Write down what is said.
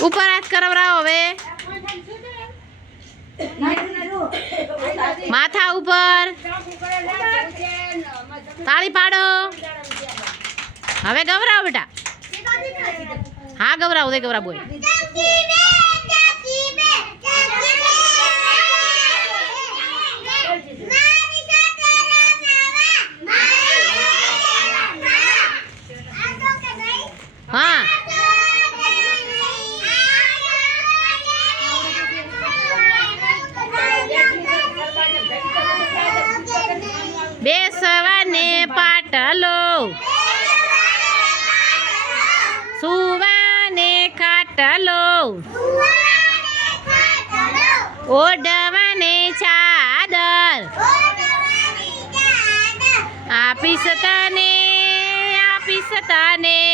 ઉપર હાથ કરાવરાવો હવે માથા ઉપર તાળી પાડો હવે ગવરાવ બેટા હા ગવરાવ દે ગવરાવ બોલ હા બેસવાને પાટલો સુવાને ખાટલો ઓઢવાને ચાદર આપીશ તને આપીશ તને